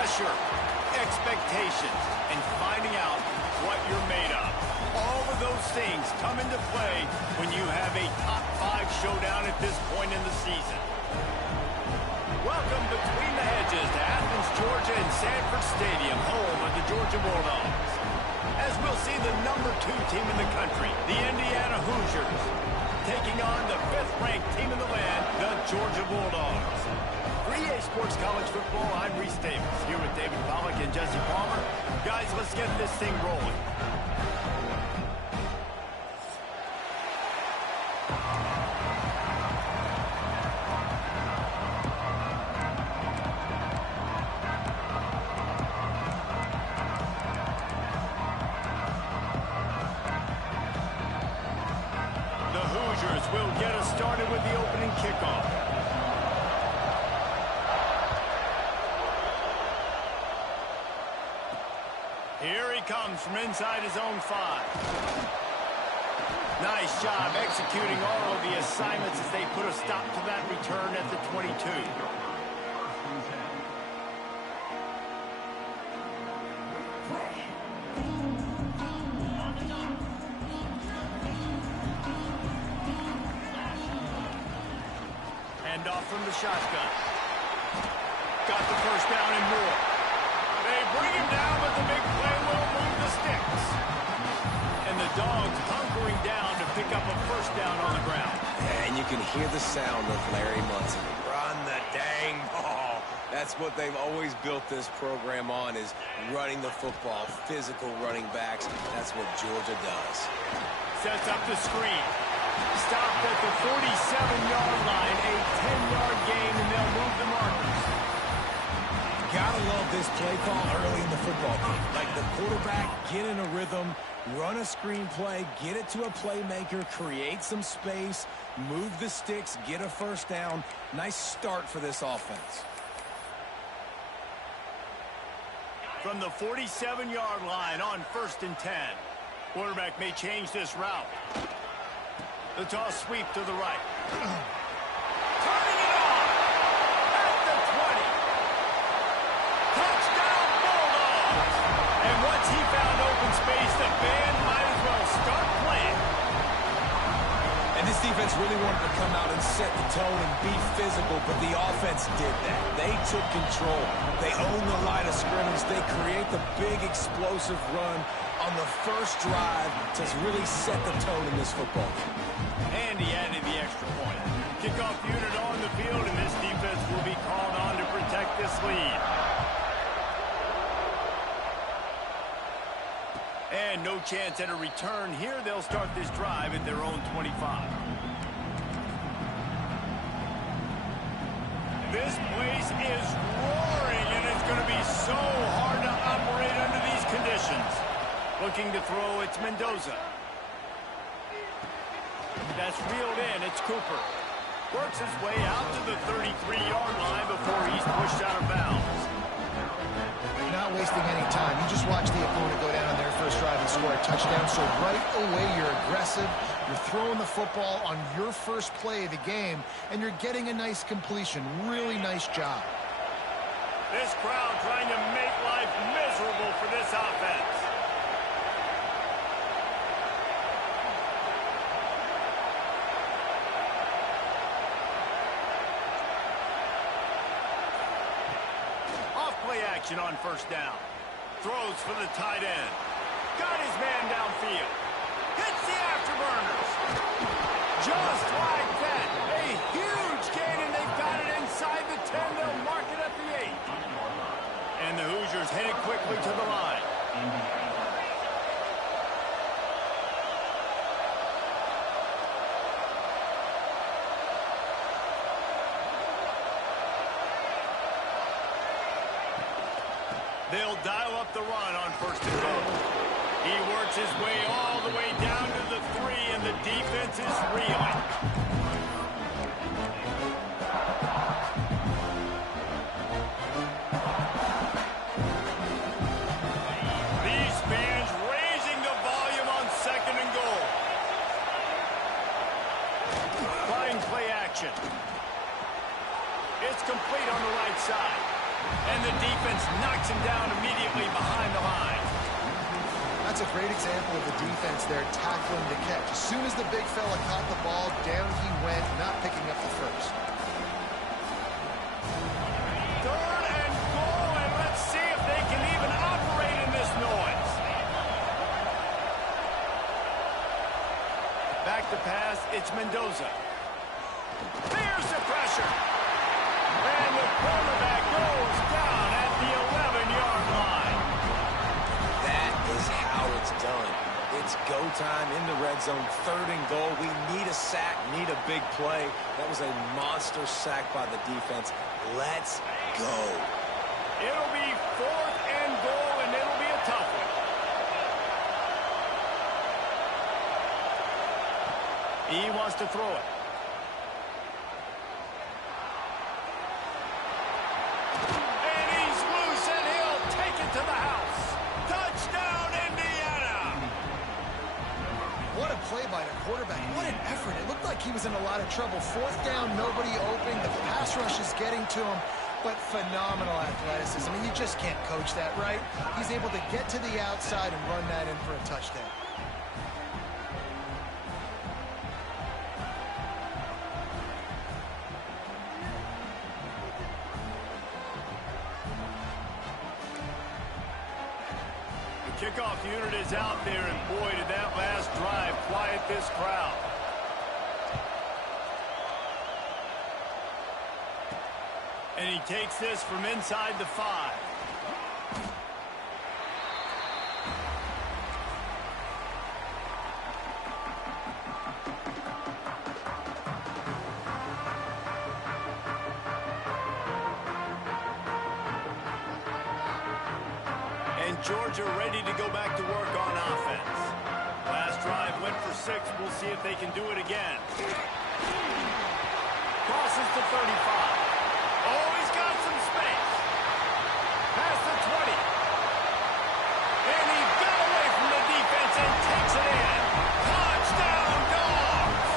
Pressure, expectations, and finding out what you're made of. All of those things come into play when you have a top 5 showdown at this point in the season. Welcome between the hedges to Athens, Georgia and Sanford Stadium, home of the Georgia Bulldogs. As we'll see the number 2 team in the country, the Indiana Hoosiers, taking on the 5th-ranked team in the land, the Georgia Bulldogs. For EA Sports College Football, I'm Reese Davis, here with David Pollack and Jesse Palmer. Guys, let's get this thing rolling. The Hoosiers will get us started with the opening kickoff. Here he comes from inside his own 5. Nice job executing all of the assignments as they put a stop to that return at the 22. Hand off from the shotgun. Got the first down and more. They bring him down, but the big play will move the sticks. And the Dogs hunkering down to pick up a first down on the ground. Yeah, and you can hear the sound of Larry Munson. Run the dang ball. That's what they've always built this program on, is running the football, physical running backs. That's what Georgia does. Sets up the screen. Stopped at the 47-yard line, a 10-yard gain, and they'll move the markers. Gotta love this play call early in the football game. Like the quarterback, get in a rhythm, run a screen play, get it to a playmaker, create some space, move the sticks, get a first down. Nice start for this offense. From the 47-yard line on 1st and 10. Quarterback may change this route. The toss sweep to the right. Turning it on at the 20. Touchdown Bulldogs! And once he found open space, the band might as well start playing. And this defense really wanted to come out and set the tone and be physical, but the offense did that. They took control. They owned the line of scrimmage. They create the big explosive run on the first drive to really set the tone in this football game. And he added the extra point. Kickoff unit on the field, and this defense will be called on to protect this lead. And no chance at a return here. They'll start this drive at their own 25. This place is roaring, and it's going to be so hard to operate under these conditions. Looking to throw, it's Mendoza. That's reeled in, it's Cooper. Works his way out to the 33-yard line before he's pushed out of bounds. You're not wasting any time. You just watch the opponent go down on their first drive and score a touchdown. So right away, you're aggressive. You're throwing the football on your first play of the game, and you're getting a nice completion. Really nice job. This crowd trying to make life miserable for this offense. Play action on first down. Throws for the tight end. Got his man downfield. Hits the afterburners. Just like that. A huge gain, and they've got it inside the 10. They'll mark it at the 8. And the Hoosiers headed quickly to the line. They'll dial up the run on 1st and goal. He works his way all the way down to the 3, and the defense is reeling. These fans raising the volume on 2nd and goal. Flying play action. It's complete on the right side. And the defense knocks That's a great example of the defense there tackling the catch. As soon as the big fella caught the ball, down he went, not picking up the first. 3rd and goal, and let's see if they can even operate in this noise. Back to pass, it's Mendoza. There's the pressure. And the quarterback goes down at the 11-yard line. That is how it's done. It's go time in the red zone, 3rd and goal. We need a sack, need a big play. That was a monster sack by the defense. Let's go. It'll be 4th and goal, and it'll be a tough one. He wants to throw it. And he's loose, and he'll take it to the house. Touchdown, Indiana! What a play by the quarterback. What an effort. It looked like he was in a lot of trouble. 4th down, nobody open. The pass rush is getting to him, but phenomenal athleticism. I mean, you just can't coach that, right? He's able to get to the outside and run that in for a touchdown. Kickoff unit is out there, and boy, did that last drive quiet this crowd. And he takes this from inside the 5. Georgia ready to go back to work on offense. Last drive went for 6. We'll see if they can do it again. Crosses to 35. Oh, he's got some space. Past the 20. And he got away from the defense and takes it in. Touchdown, Dogs!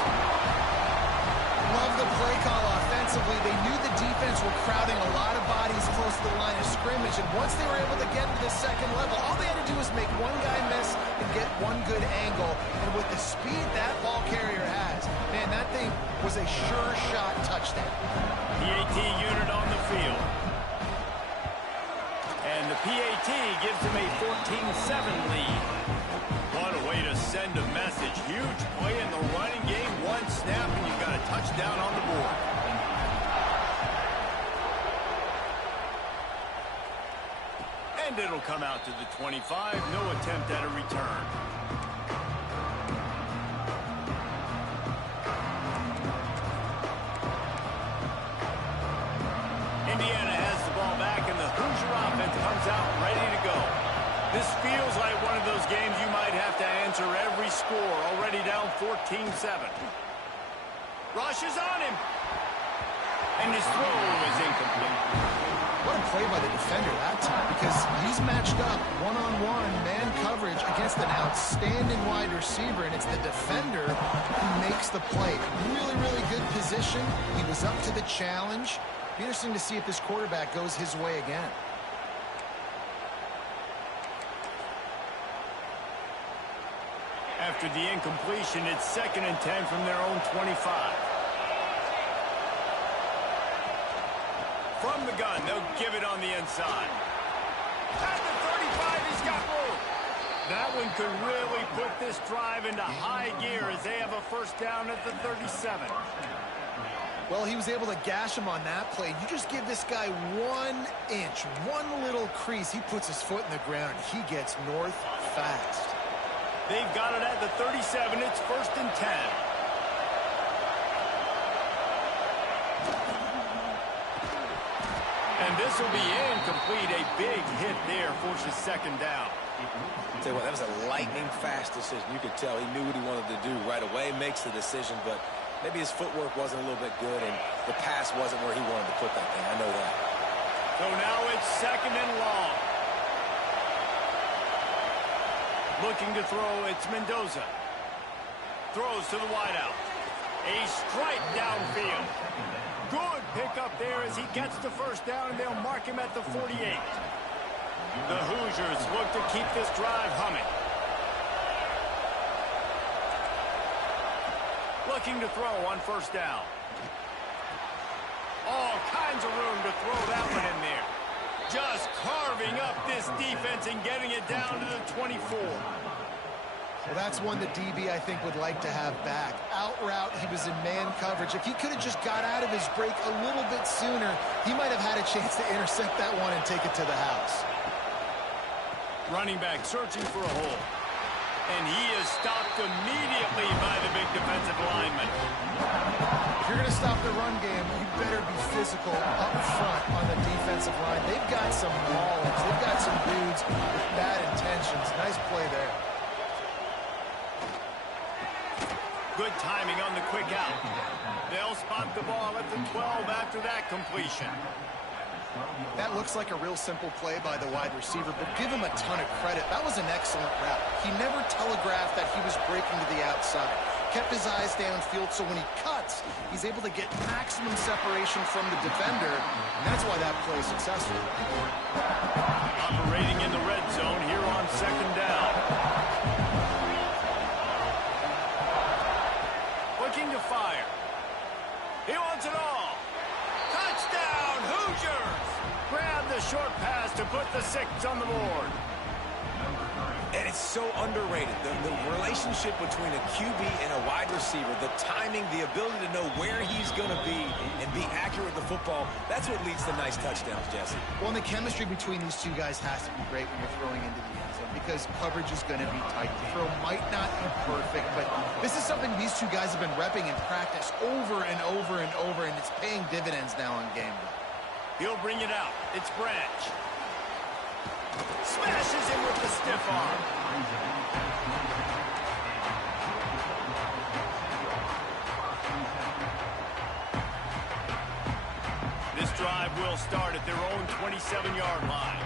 Love the play call offensively. They knew the defense were crowding a lot of bodies close to the line of scrimmage, and once they were able to get to the 2nd level, all they had to do was make one guy miss and get one good angle. And with the speed that ball carrier has, man, that thing was a sure shot touchdown. PAT unit on the field. And the PAT gives them a 14-7 lead. What a way to send a message. Huge play in the running game. One snap, and you've got a touchdown on the board. And it'll come out to the 25. No attempt at a return. Indiana has the ball back, and the Hoosier offense comes out ready to go. This feels like one of those games you might have to answer every score. Already down 14-7. Rush is on him. And his throw is incomplete. What a play by the defender that time, because he's matched up one-on-one man coverage against an outstanding wide receiver, and it's the defender who makes the play. Really, really good position. He was up to the challenge. Be interesting to see if this quarterback goes his way again. After the incompletion, it's 2nd and 10 from their own 25. From the gun, they'll give it on the inside. At the 35, he's got room. That one could really put this drive into high gear as they have a 1st down at the 37. Well, he was able to gash him on that play. You just give this guy 1 inch, one little crease. He puts his foot in the ground. He gets north fast. They've got it at the 37. It's 1st and 10. And this will be incomplete. A big hit there forces 2nd down. Tell you what, that was a lightning-fast decision. You could tell he knew what he wanted to do right away, makes the decision, but maybe his footwork wasn't a little bit good, and the pass wasn't where he wanted to put that thing. I know that. So now it's 2nd and long. Looking to throw, it's Mendoza. Throws to the wideout. A strike downfield. Good pickup there as he gets the 1st down, and they'll mark him at the 48. The Hoosiers look to keep this drive humming. Looking to throw on first down. All kinds of room to throw that one in there. Just carving up this defense and getting it down to the 24. Well, that's one the DB, I think, would like to have back. Out route, he was in man coverage. If he could have just got out of his break a little bit sooner, he might have had a chance to intercept that one and take it to the house. Running back searching for a hole. And he is stopped immediately by the big defensive lineman. If you're going to stop the run game, you better be physical up front on the defensive line. They've got some maulers. They've got some dudes with bad intentions. Nice play there. Good timing on the quick out. They'll spot the ball at the 12 after that completion. That looks like a real simple play by the wide receiver, but give him a ton of credit. That was an excellent route. He never telegraphed that he was breaking to the outside. Kept his eyes downfield, so when he cuts, he's able to get maximum separation from the defender, and that's why that play is successful. Operating in the red zone here on second down. Looking to fire. He wants it all. Touchdown, Hoosiers! Grab the short pass to put the 6 on the board. And it's so underrated. The relationship between a QB and a wide receiver, the timing, the ability to know where he's going to be and be accurate with the football, that's what leads to nice touchdowns, Jesse. Well, and the chemistry between these two guys has to be great when you're throwing into the end zone because coverage is going to be tight. The throw might not be perfect, but this is something these two guys have been repping in practice over and over and over, and it's paying dividends now on game day. He'll bring it out. It's Branch. Smashes him with the stiff arm. This drive will start at their own 27-yard line.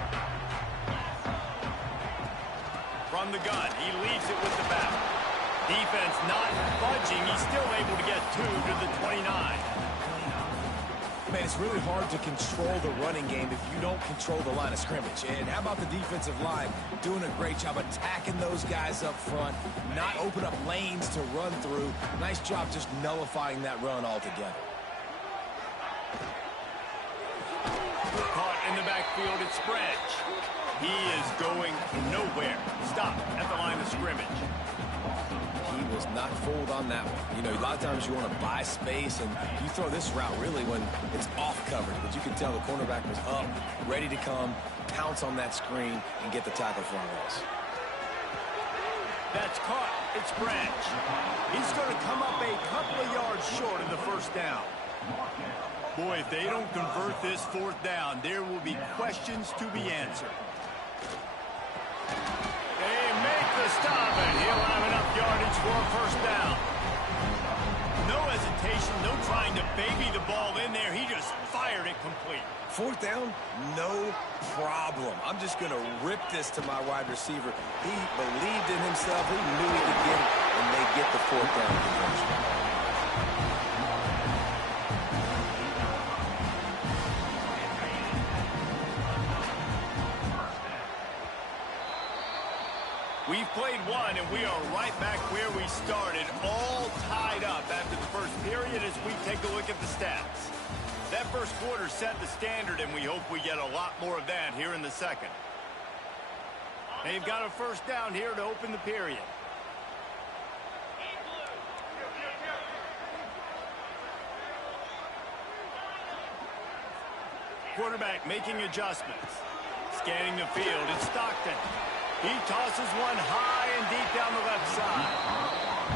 From the gun, he leaves it with the back. Defense not budging. He's still able to get 2 to the 29. Man, it's really hard to control the running game if you don't control the line of scrimmage. And how about the defensive line doing a great job attacking those guys up front, not open up lanes to run through. Nice job just nullifying that run altogether. Caught in the backfield, it's Branch. He is going nowhere. Stop at the line of scrimmage. He was not fooled on that one. You know, a lot of times you want to buy space, and you throw this route really when it's off coverage. But you can tell the cornerback was up, ready to come, pounce on that screen, and get the tackle for a loss. That's caught. It's Branch. He's going to come up a couple of yards short of the first down. Boy, if they don't convert this 4th down, there will be questions to be answered. They make the stop, and he'll have enough yardage for a first down. No hesitation, no trying to baby the ball in there. He just fired it complete. 4th down, no problem. I'm just going to rip this to my wide receiver. He believed in himself. He knew he could get it, and they get the 4th down conversion. We've played one, and we are right back where we started, all tied up after the first period as we take a look at the stats. That first quarter set the standard, and we hope we get a lot more of that here in the second. They've got a first down here to open the period. Quarterback making adjustments. Scanning the field, it's Stockton. He tosses one high and deep down the left side.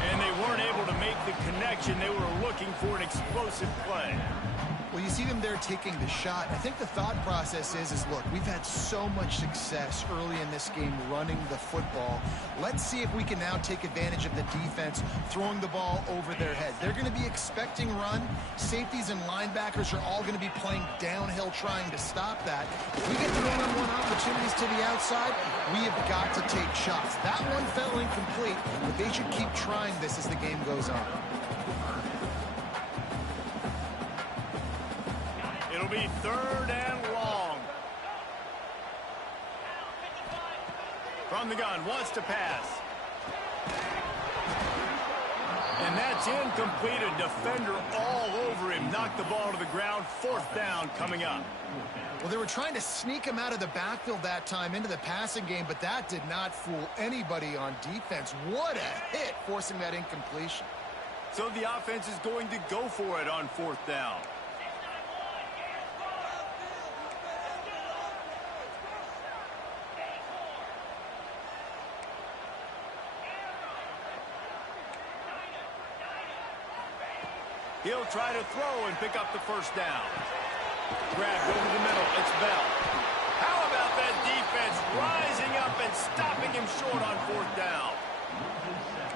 And they weren't able to make the connection. They were looking for an explosive play. Well, you see them there taking the shot. I think the thought process is look, we've had so much success early in this game running the football. Let's see if we can now take advantage of the defense throwing the ball over their head. They're going to be expecting run. Safeties and linebackers are all going to be playing downhill trying to stop that. If we get the one-on-one opportunities to the outside, we have got to take shots. That one fell incomplete, but they should keep trying this as the game goes on. It'll be 3rd and long. From the gun, wants to pass. And That's incomplete. A defender all over him. Knocked the ball to the ground. 4th down coming up. Well, they were trying to sneak him out of the backfield that time into the passing game, but that did not fool anybody on defense. What a hit, forcing that incompletion. So the offense is going to go for it on 4th down. He'll try to throw and pick up the 1st down. Grabbed over the middle. It's Bell. How about that defense rising up and stopping him short on 4th down?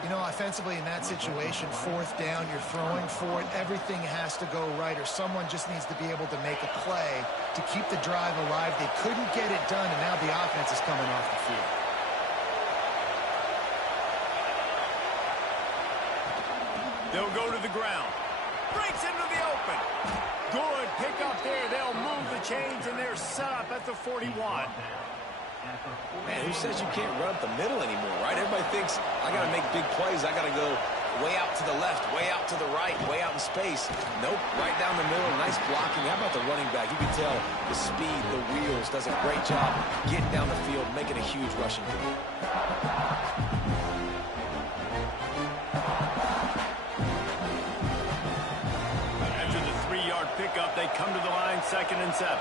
You know, offensively in that situation, 4th down, you're throwing for it. Everything has to go right, or someone just needs to be able to make a play to keep the drive alive. They couldn't get it done, and now the offense is coming off the field. They'll go to the ground. Breaks into the open. Good pick up there. They'll move the chains, and they're set up at the 41. Man, who says you can't run up the middle anymore, right? Everybody thinks, I got to make big plays. I got to go way out to the left, way out to the right, way out in space. Nope, right down the middle. Nice blocking. How about the running back? You can tell the speed, the wheels, does a great job getting down the field, making a huge rushing play. Pickup, they come to the line, 2nd and 7.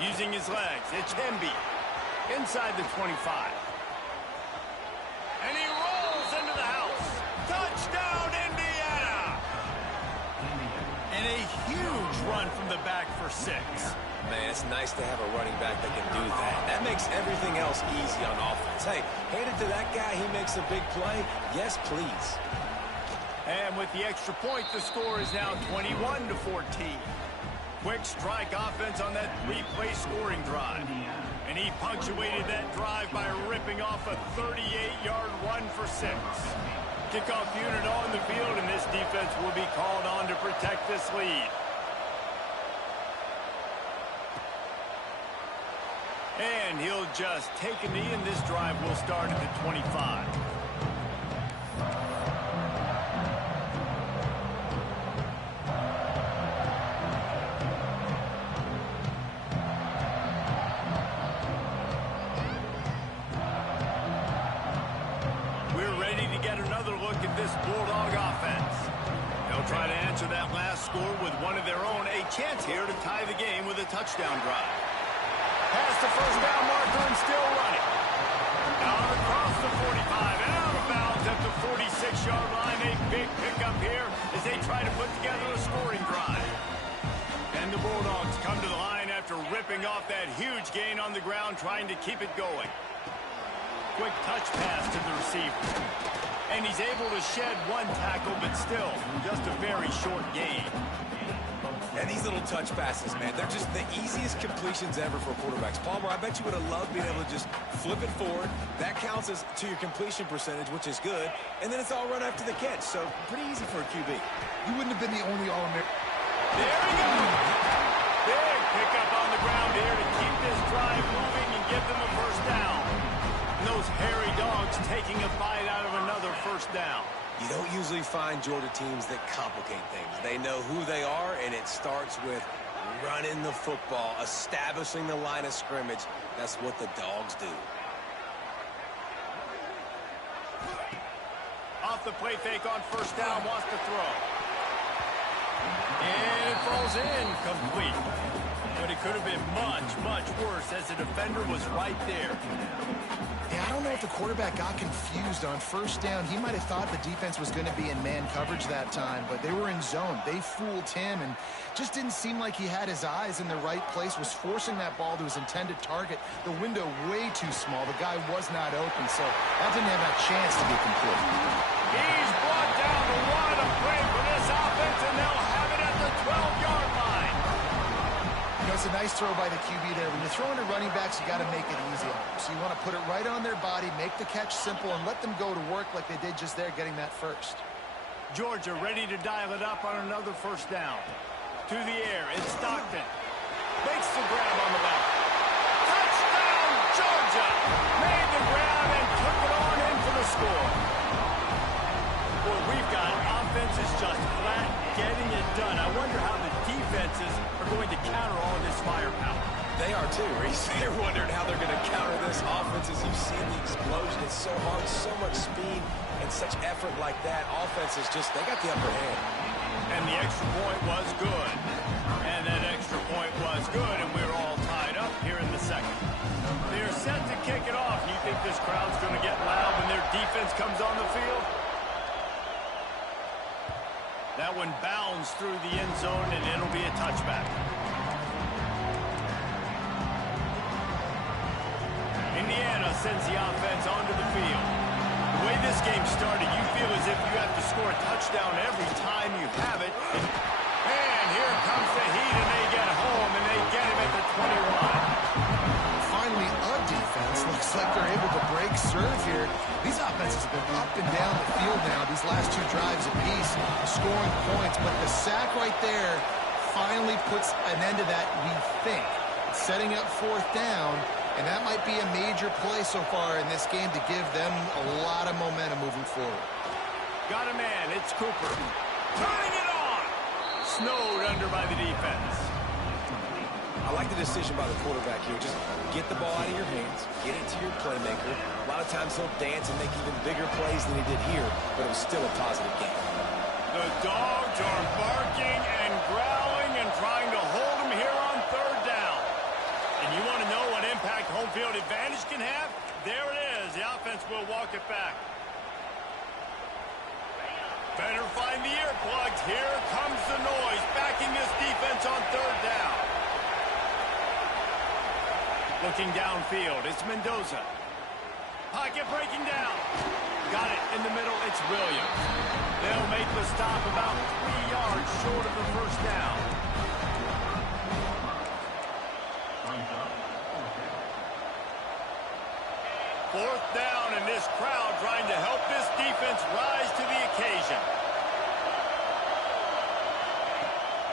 Using his legs, it's Hemby inside the 25. And he rolls into the house. Touchdown, Indiana! And a huge run from the back for 6. Man, it's nice to have a running back that can do that. That makes everything else easy on offense. Hey, hand it to that guy, he makes a big play. Yes, please. And with the extra point, the score is now 21-14. Quick strike offense on that 3-play scoring drive. And he punctuated that drive by ripping off a 38-yard run for 6. Kickoff unit on the field, and this defense will be called on to protect this lead. And he'll just take a knee, and this drive will start at the 25. This Bulldog offense. They'll try to answer that last score with one of their own. A chance here to tie the game with a touchdown drive. Past the 1st down marker and still running. Down across the 45 and out of bounds at the 46-yard line. A big pickup here as they try to put together a scoring drive. And the Bulldogs come to the line after ripping off that huge gain on the ground, trying to keep it going. Quick touch pass to the receiver. And he's able to shed 1 tackle, but still just a very short gain. And these little touch passes, man, they're just the easiest completions ever for quarterbacks. Palmer, I bet you would have loved being able to just flip it forward. That counts as to your completion percentage, which is good. And then it's all run after the catch, so pretty easy for a QB. You wouldn't have been the only All-American. There we go. Big pickup on the ground here to keep this drive moving and give them a 1st down. Those hairy dogs taking a bite out of another 1st down. You don't usually find Georgia teams that complicate things. They know who they are, and it starts with running the football, establishing the line of scrimmage. That's what the dogs do. Off the play fake on 1st down, wants to throw. And it falls in, complete. But it could have been much, much worse as the defender was right there. Yeah, I don't know if the quarterback got confused on 1st down. He might have thought the defense was going to be in man coverage that time, but they were in zone. They fooled him and just didn't seem like he had his eyes in the right place, was forcing that ball to his intended target. The window way too small. The guy was not open, so that didn't have a chance to be complete. He's brought down the line of play for this offense, and they'll have it at the 12-yard line. You know, it's a nice throw by the QB there. When you're throwing to running backs, you got to make it easy on them. So you want to put it right on their body, make the catch simple, and let them go to work like they did just there, getting that 1st. Georgia ready to dial it up on another 1st down. To the air, it's Stockton. Makes the grab on the left. Touchdown, Georgia! Made the grab and took it on in for the score. is just flat getting it done. I wonder how the defenses are going to counter all this firepower. They are too, Reese. They're wondering how they're going to counter this offense. As you've seen the explosion, it's so hard, so much speed, and such effort like that. Offense is just, they got the upper hand. And the extra point was good. And that extra point was good, and we're all tied up here in the second. They're set to kick it off. You think this crowd's going to get loud when their defense comes on the field? That one bounds through the end zone, and it'll be a touchback. Indiana sends the offense onto the field. The way this game started, you feel as if you have to score a touchdown every time you have it. And here comes the heat, and they get home, and they get him at the 21. Finally, a defense looks like they're able to break serve here. These offenses have been up and down the field now, these last two drives apiece, scoring points. But the sack right there finally puts an end to that, we think. Setting up fourth down, and that might be a major play so far in this game to give them a lot of momentum moving forward. Got a man, it's Cooper. Turning it on! Snowed under by the defense. I like the decision by the quarterback here. Just get the ball out of your hands, get it to your playmaker. A lot of times he'll dance and make even bigger plays than he did here, but it was still a positive game. The dogs are barking and growling and trying to hold him here on third down. And you want to know what impact home field advantage can have? There it is. The offense will walk it back. Better find the earplugs. Here comes the noise, backing this defense on third down. Looking downfield, it's Mendoza. Pocket breaking down. Got it in the middle, it's Williams. They'll make the stop about 3 yards short of the first down. Fourth down, and this crowd trying to help this defense rise to the occasion.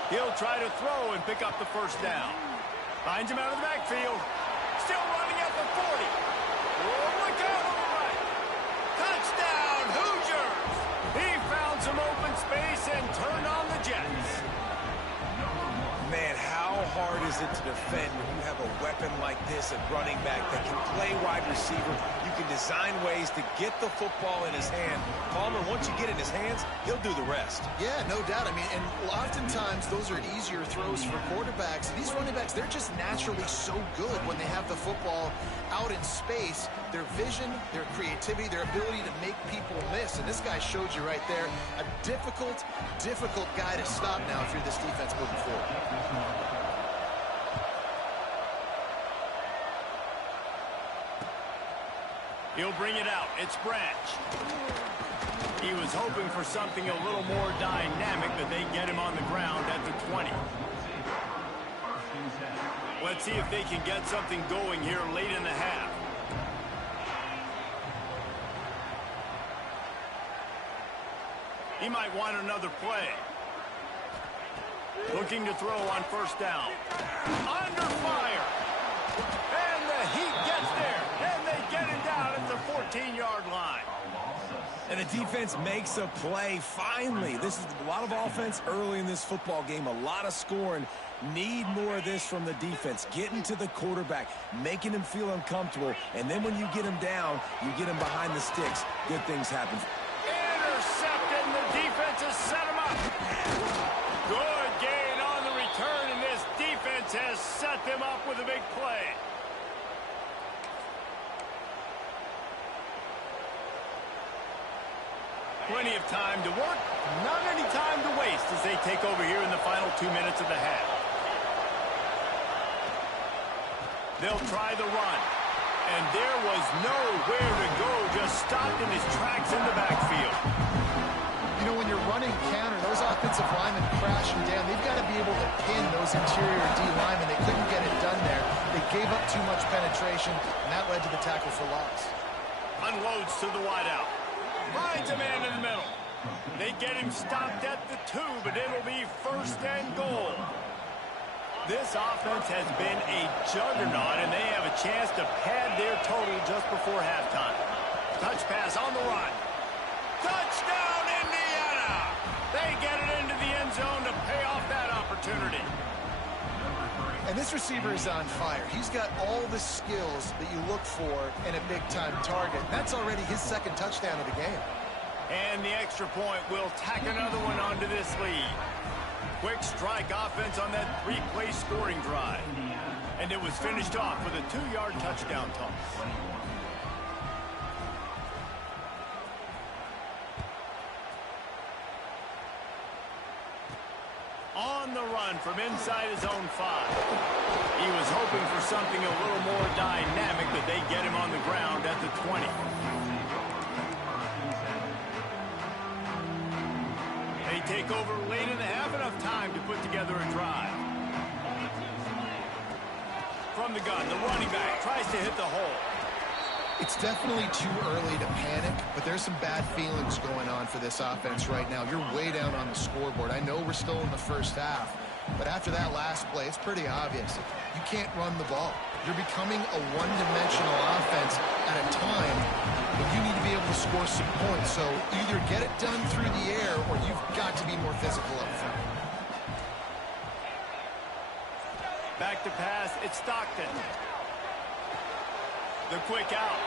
He'll try to throw and pick up the first down. Finds him out of the backfield. Still running at the 40. Oh, look out on the right. Touchdown, Hoosiers! He found some open space and turned on the Jets. Man, how hard is it to defend when you have a weapon like this at running back that can play wide receiver? You can design ways to get the football in his hand. Palmer, once you get it in his hands, he'll do the rest. Yeah, no doubt. I mean, and oftentimes those are easier throws for quarterbacks. These running backs, they're just naturally so good when they have the football out in space. Their vision, their creativity, their ability to make people miss. And this guy showed you right there, a difficult guy to stop now if you're this defense moving forward. He'll bring it out. It's Branch. He was hoping for something a little more dynamic, but they get him on the ground at the 20. Let's see if they can get something going here late in the half. He might want another play. Looking to throw on first down. Under fire. And the Heat gets there. And they get him down at the 14-yard line. And the defense makes a play, finally. This is a lot of offense early in this football game, a lot of scoring. Need more of this from the defense. Getting to the quarterback, making him feel uncomfortable, and then when you get him down, you get him behind the sticks. Good things happen. Intercepted, and the defense has set him up. Good gain on the return, and this defense has set them up with a big play. Plenty of time to work, not any time to waste as they take over here in the final 2 minutes of the half. They'll try the run. And there was nowhere to go, just stopped in his tracks in the backfield. You know, when you're running counter, those offensive linemen crashing down, they've got to be able to pin those interior D linemen. They couldn't get it done there. They gave up too much penetration, and that led to the tackle for loss. Unloads to the wideout. Finds a man in the middle. They get him stopped at the 2, but it'll be first and goal. This offense has been a juggernaut, and they have a chance to pad their total just before halftime. Touch pass on the run. Touchdown, Indiana! They get it into the end zone to pay off that opportunity. And this receiver is on fire. He's got all the skills that you look for in a big-time target. That's already his second touchdown of the game. And the extra point will tack another one onto this lead. Quick strike offense on that 3-play scoring drive. And it was finished off with a 2-yard touchdown toss. On the run from inside his own 5. He was hoping for something a little more dynamic, but they get him on the ground at the 20. They take over late in the half, enough time to put together a drive. From the gun, the running back tries to hit the hole. It's definitely too early to panic, but there's some bad feelings going on for this offense right now. You're way down on the scoreboard. I know we're still in the first half, but after that last play, it's pretty obvious. You can't run the ball. You're becoming a one-dimensional offense at a time when you need to be able to score some points. So either get it done through the air or you've got to be more physical up front. Back to pass, it's Stockton. The quick out.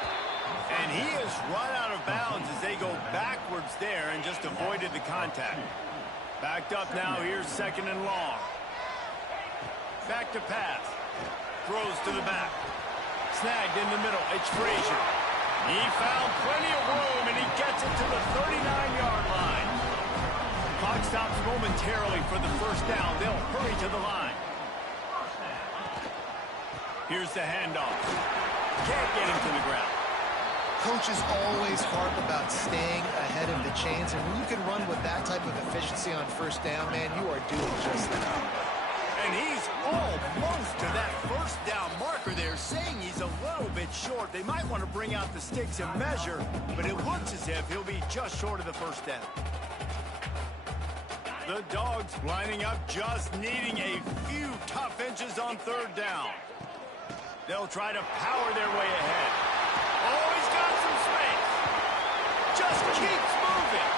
And he has run out of bounds as they go backwards there and just avoided the contact. Backed up now, here's 2nd and long. Back to pass. Throws to the back. Snagged in the middle, it's Frazier. He found plenty of room and he gets it to the 39-yard line. Clock stops momentarily for the first down. They'll hurry to the line. Here's the handoff. Can't get him to the ground. Coaches always harp about staying ahead of the chains, and when you can run with that type of efficiency on first down, man, you are doing just that. And he's almost to that first down marker there, saying he's a little bit short. They might want to bring out the sticks and measure, but it looks as if he'll be just short of the first down. The Dogs lining up, just needing a few tough inches on 3rd down. They'll try to power their way ahead. Oh, he's got some space. Just keeps moving.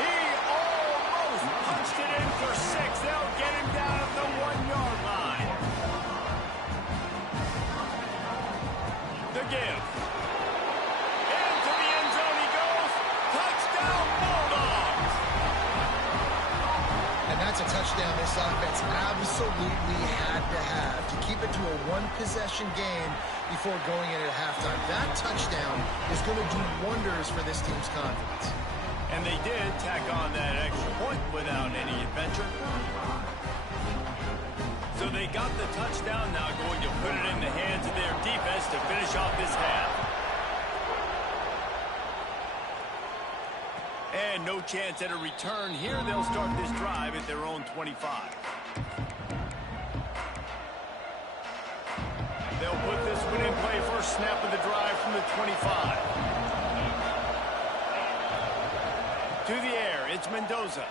He almost punched it in for 6. They'll get him down at the 1-yard line. The give. Into the end zone he goes. Touchdown, Bulldogs. And that's a touchdown this offense absolutely had to have to keep it to a one-possession game before going into halftime. That touchdown is going to do wonders for this team's confidence. And they did tack on that extra point without any adventure. So they got the touchdown, now going to put it in the hands of their defense to finish off this half. And no chance at a return here. They'll start this drive at their own 25. They'll put this one in play. First snap of the drive from the 25. To the air, it's Mendoza.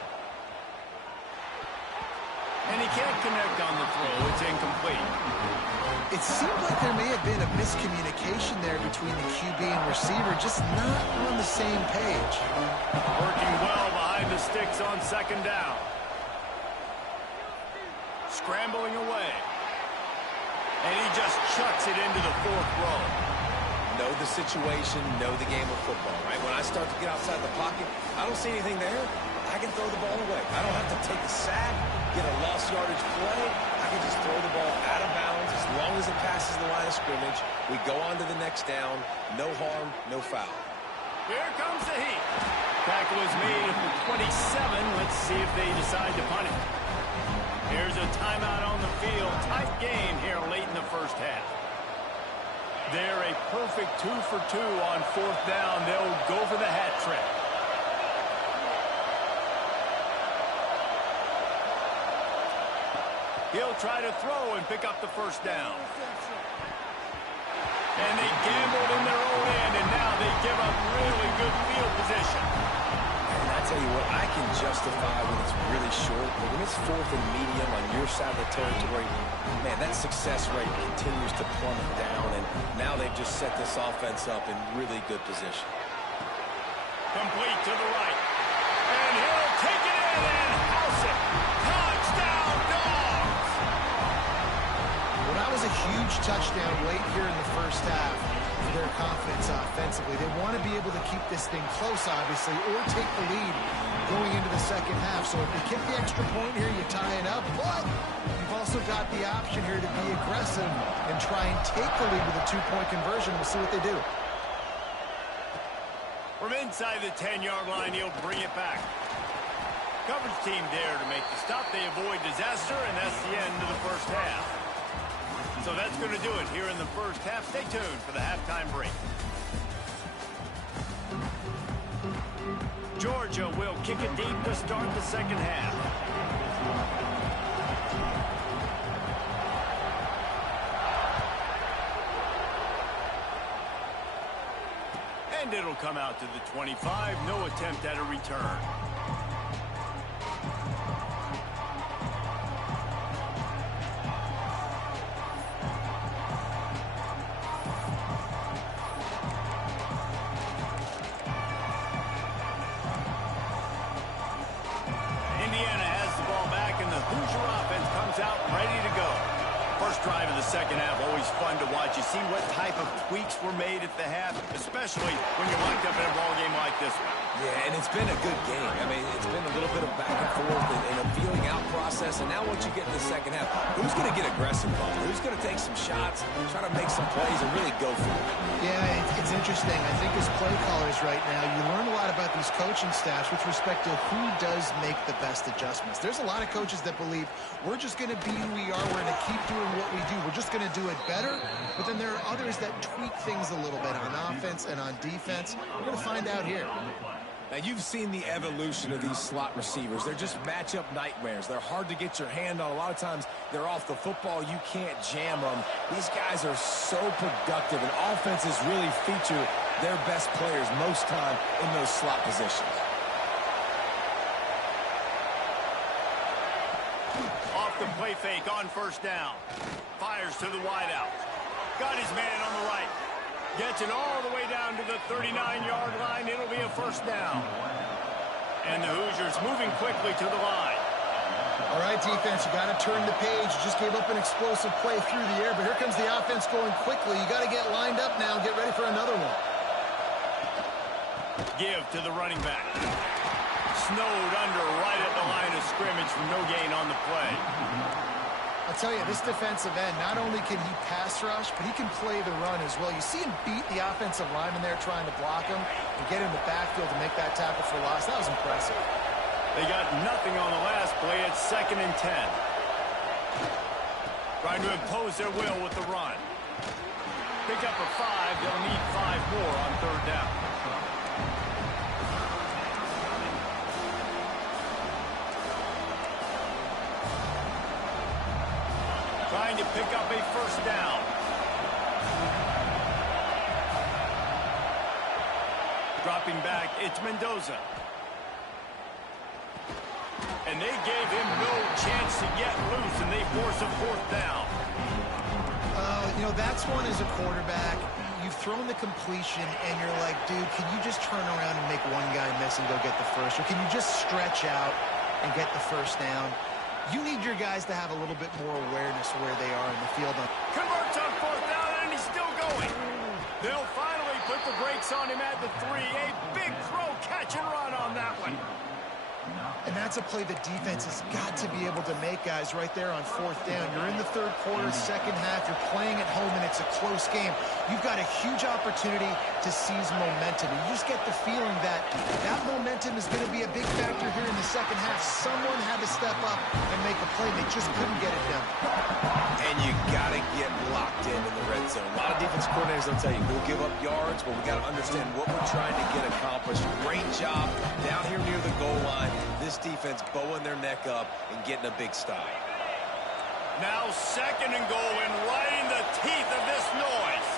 And he can't connect on the throw. It's incomplete. It seemed like there may have been a miscommunication there between the QB and receiver, just not on the same page. Working well behind the sticks on 2nd down. Scrambling away. And he just chucks it into the 4th row. Know the situation, know the game of football, right? When I start to get outside the pocket, I don't see anything there. I can throw the ball away. I don't have to take a sack, get a lost yardage play. I can just throw the ball out of bounds as long as it passes the line of scrimmage. We go on to the next down. No harm, no foul. Here comes the heat. Tackle is made at the 27. Let's see if they decide to punt it. Here's a timeout on the field. Tight game here late in the first half. They're a perfect 2 for 2 on 4th down. They'll go for the hat trick. He'll try to throw and pick up the first down. And they gambled in their own end, and now they give up really good field position. And I tell you what, I can justify when it's really short, but when it's 4th and medium on your side of the territory, man, that success rate continues to plummet down, and now they've just set this offense up in really good position. Complete to the right. And he'll take it in. and then house it. Touchdown, Dogs! Well, that was a huge touchdown late here in the first half for their confidence offensively. They want to be able to keep this thing close, obviously, or take the lead going into the second half. So if they kick the extra point here, you tie it up. But you've also got the option here to be aggressive and try and take the lead with a two-point conversion. We'll see what they do. From inside the 10-yard line, he'll bring it back. Coverage team there to make the stop. They avoid disaster, and that's the end of the first half. So that's going to do it here in the first half. Stay tuned for the halftime break. Georgia will kick it deep to start the second half. And it'll come out to the 25. No attempt at a return. Drive of the second half, always fun to watch. You see what type of tweaks were made at the half, especially when you're locked up in a ball game like this one. Yeah, and it's been a good game. I mean, it's been a little bit of back and forth and a feeling out process. And now once you get to the second half, who's going to get aggressive, Paul? Who's going to take some shots, try to make some plays, and really go for it? Yeah, it's interesting. I think as play callers right now, you learn a lot about these coaching staffs with respect to who does make the best adjustments. There's a lot of coaches that believe we're just going to be who we are. We're going to keep doing what we do. We're just going to do it better. But then there are others that tweak things a little bit on offense and on defense. We're going to find out here. Now, you've seen the evolution of these slot receivers. They're just matchup nightmares. They're hard to get your hand on. A lot of times, they're off the football. You can't jam them. These guys are so productive, and offenses really feature their best players most time in those slot positions. Off the play fake on first down. Fires to the wideout. Got his man on the right. Gets it all the way down to the 39-yard line. It'll be a first down. And the Hoosiers moving quickly to the line. All right, defense, you got to turn the page. You just gave up an explosive play through the air, but here comes the offense going quickly. You got to get lined up now and get ready for another one. Give to the running back. Snowed under right at the line of scrimmage from no gain on the play. I'll tell you, this defensive end, not only can he pass rush, but he can play the run as well. You see him beat the offensive lineman there trying to block him and get in the backfield to make that tackle for loss. That was impressive. They got nothing on the last play. It's 2nd and 10. Trying to impose their will with the run. Pick up a 5. They'll need 5 more on third down. Trying to pick up a first down. Dropping back, it's Mendoza. And they gave him no chance to get loose, and they force a 4th down. You know, that's one as a quarterback. You've thrown the completion, and you're like, dude, can you just turn around and make one guy miss and go get the first? Or can you just stretch out and get the first down? You need your guys to have a little bit more awareness where they are in the field. Converts on 4th down, and he's still going. They'll finally put the brakes on him at the 3. A big throw, catch and run on that one. And that's a play the defense has got to be able to make, guys, right there on 4th down. You're in the 3rd quarter, second half. You're playing at home, and it's a close game. You've got a huge opportunity to seize momentum. And you just get the feeling that that momentum is going to be a big factor here in the second half. Someone had to step up and make a play. They just couldn't get it done. And you got to get locked in the red zone. A lot of defense coordinators will tell you, we'll give up yards, but we got to understand what we're trying to get accomplished. Great job down here near the goal line. This defense bowing their neck up and getting a big stop. Now 2nd and goal, and right in the teeth of this noise.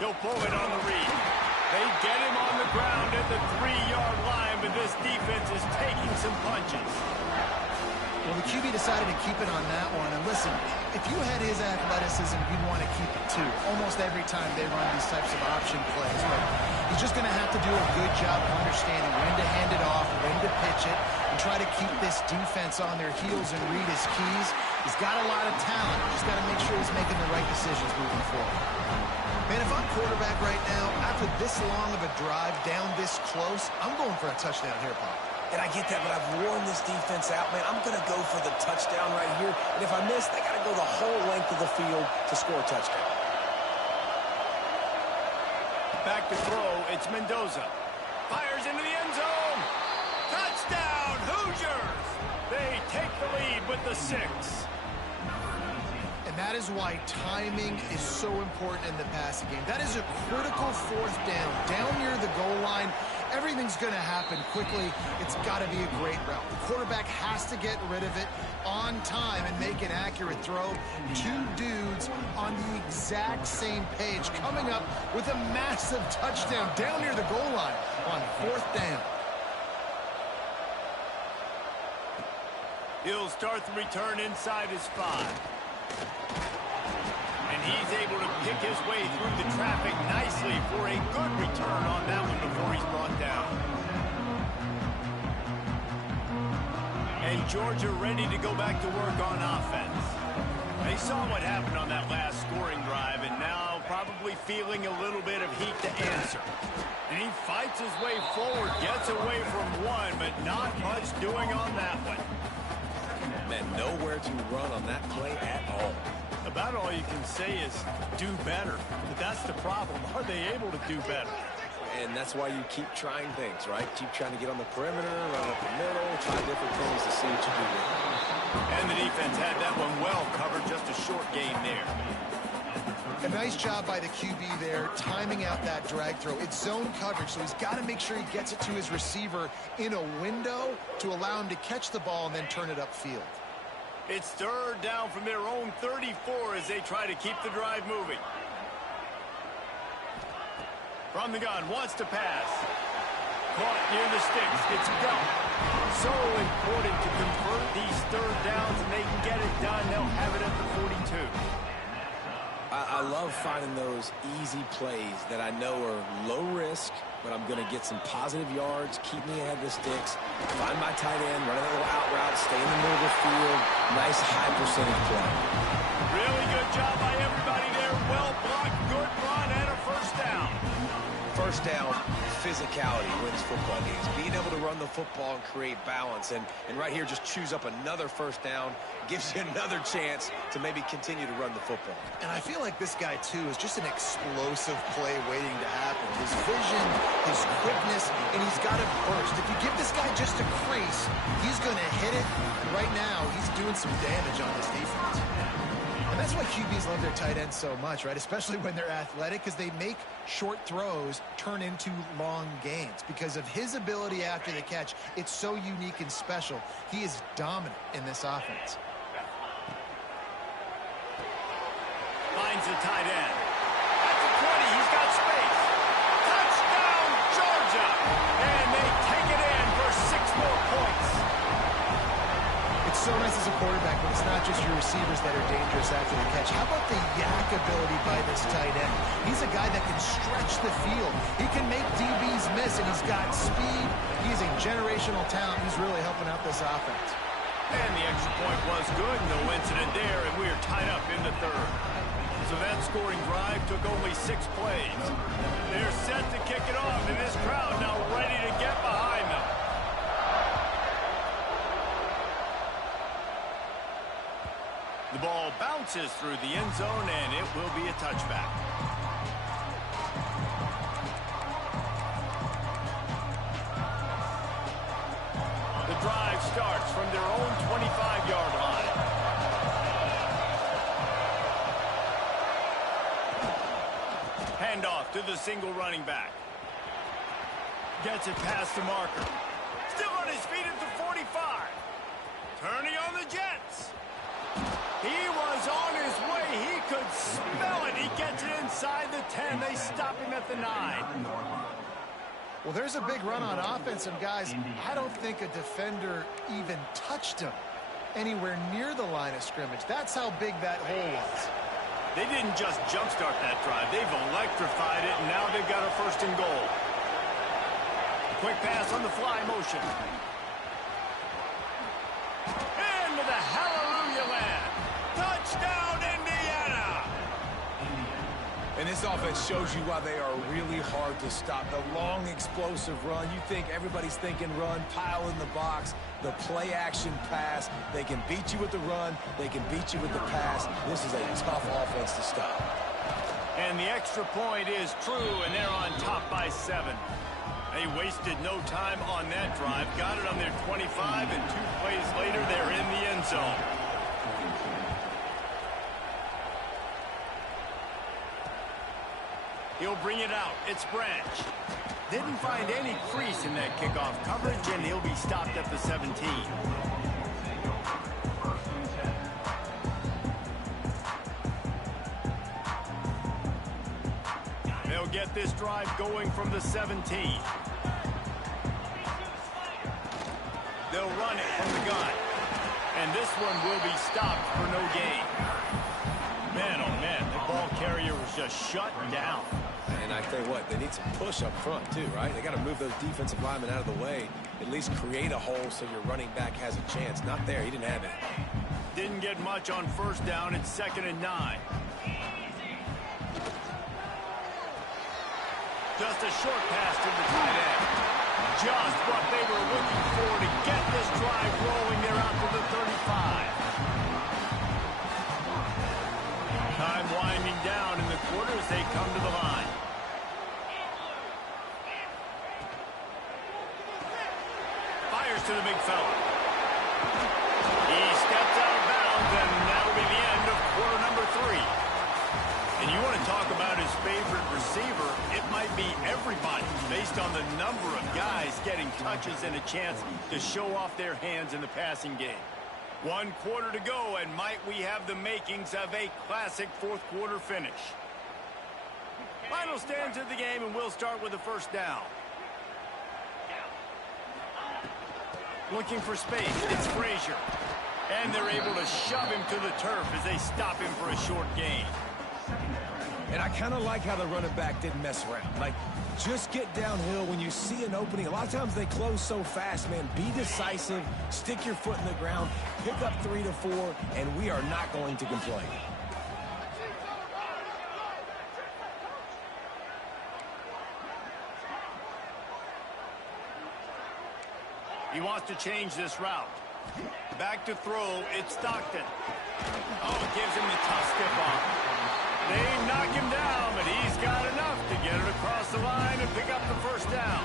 He'll pull it on the read. They get him on the ground at the 3-yard line, but this defense is taking some punches. Well, the QB decided to keep it on that one. And listen, if you had his athleticism, you'd want to keep it too. Almost every time they run these types of option plays. But he's just going to have to do a good job of understanding when to hand it off, when to pitch it, and try to keep this defense on their heels and read his keys. He's got a lot of talent. Just got to make sure he's making the right decisions moving forward. Man, if I'm quarterback right now, after this long of a drive down this close, I'm going for a touchdown here, Pop. And I get that, but I've worn this defense out, man. I'm going to go for the touchdown right here. And if I miss, they got to go the whole length of the field to score a touchdown. Back to throw, it's Mendoza. Fires into the end zone. Touchdown, Hoosiers! They take the lead with the 6. And that is why timing is so important in the passing game. That is a critical 4th down. Down near the goal line, everything's going to happen quickly. It's got to be a great route. The quarterback has to get rid of it on time and make an accurate throw. 2 dudes on the exact same page coming up with a massive touchdown down near the goal line on 4th down. He'll start the return inside his 5. And he's able to pick his way through the traffic nicely for a good return on that one before he's brought down. And Georgia ready to go back to work on offense. They saw what happened on that last scoring drive, and now probably feeling a little bit of heat to answer. And he fights his way forward, gets away from one, but not much doing on that one. Man, nowhere to run on that play at all. About all you can say is do better. But that's the problem. Are they able to do better? And that's why you keep trying things, right? Keep trying to get on the perimeter, run up the middle, try different things to see what you do with it. And the defense had that one well covered, just a short gain there. A nice job by the QB there, timing out that drag throw. It's zone coverage, so he's got to make sure he gets it to his receiver in a window to allow him to catch the ball and then turn it upfield. It's 3rd down from their own 34 as they try to keep the drive moving. From the gun, wants to pass. Caught near the sticks, gets going. So important to convert these 3rd downs, and they can get it done. They'll have it at the 42. I love finding those easy plays that I know are low risk, but I'm going to get some positive yards, keep me ahead of the sticks, find my tight end, run a little out route, stay in the middle of the field. Nice high percentage play. Really good job by everybody there. Well blocked, good run, and a 1st down. 1st down, physicality wins football games. Being able to run the football and create balance. And right here, just choose up another 1st down. Gives you another chance to maybe continue to run the football. And I feel like this guy, too, is just an explosive play waiting to happen. His vision, his quickness, and he's got to burst. If you give this guy just a crease, he's going to hit it. And right now, he's doing some damage on this defense. And that's why QBs love their tight ends so much, right? Especially when they're athletic, because they make short throws turn into long gains. Because of his ability after the catch, it's so unique and special. He is dominant in this offense. Finds the tight end. At the 20, he's got space. Touchdown, Georgia! And they take it in for 6 more points. It's so nice as a quarterback, but it's not just your receivers that are dangerous after the catch. How about the yak ability by this tight end? He's a guy that can stretch the field. He can make DBs miss, and he's got speed. He's a generational talent. He's really helping out this offense. And the extra point was good. No incident there, and we are tied up in the 3rd. So that scoring drive took only 6 plays. They're set to kick it off, and this crowd now ready to get behind them. The ball bounces through the end zone, and it will be a touchback. The drive starts from their own 25-yard line. Handoff to the single running back. Gets it past the marker. Still on his feet at the 45. Turning on the Jets. He was on his way. He could smell it. He gets it inside the 10. They stop him at the 9. Well, there's a big run on offense, and guys, I don't think a defender even touched him. anywhere near the line of scrimmage. That's how big that hole was. They didn't just jumpstart that drive. They've electrified it, and now they've got a 1st and goal. Quick pass on the fly motion. Into the hallelujah land. Touchdown, Indiana! And this offense shows you why they are really hard to stop. The long, explosive run. You think everybody's thinking run, pile in the box, the play-action pass. They can beat you with the run. They can beat you with the pass. This is a tough offense to stop. And the extra point is true, and they're on top by 7. They wasted no time on that drive. Got it on their 25, and 2 plays later, they're in the end zone. He'll bring it out. It's Branch. Didn't find any crease in that kickoff coverage, and he'll be stopped at the 17. They'll get this drive going from the 17. They'll run it from the gun. And this one will be stopped for no gain. Man, oh man, the ball carrier was just shut down. And I tell you what, they need some push up front too, right? They got to move those defensive linemen out of the way, at least create a hole so your running back has a chance. Not there, he didn't have it. Didn't get much on 1st down. It's 2nd and 9. Just a short pass to the tight end. Just what they were looking for to get this drive rolling. They're out to the 35. Time winding down in the quarter as they come to the line. Fires to the big fella. He steps out of bounds, and that'll be the end of quarter number 3. And you want to talk about his favorite receiver, it might be everybody based on the number of guys getting touches and a chance to show off their hands in the passing game. 1 quarter to go, and might we have the makings of a classic 4th quarter finish. Final stands of the game, and we'll start with the 1st down. Looking for space, it's Frazier. And they're able to shove him to the turf as they stop him for a short gain. And I kind of like how the running back didn't mess around. Like, just get downhill when you see an opening. A lot of times they close so fast, man. Be decisive, stick your foot in the ground, pick up 3 to 4, and we are not going to complain. He wants to change this route. Back to throw, it's Stockton. Oh, gives him the tough stiff arm. They knock him down, but he's got enough to get it across the line and pick up the 1st down.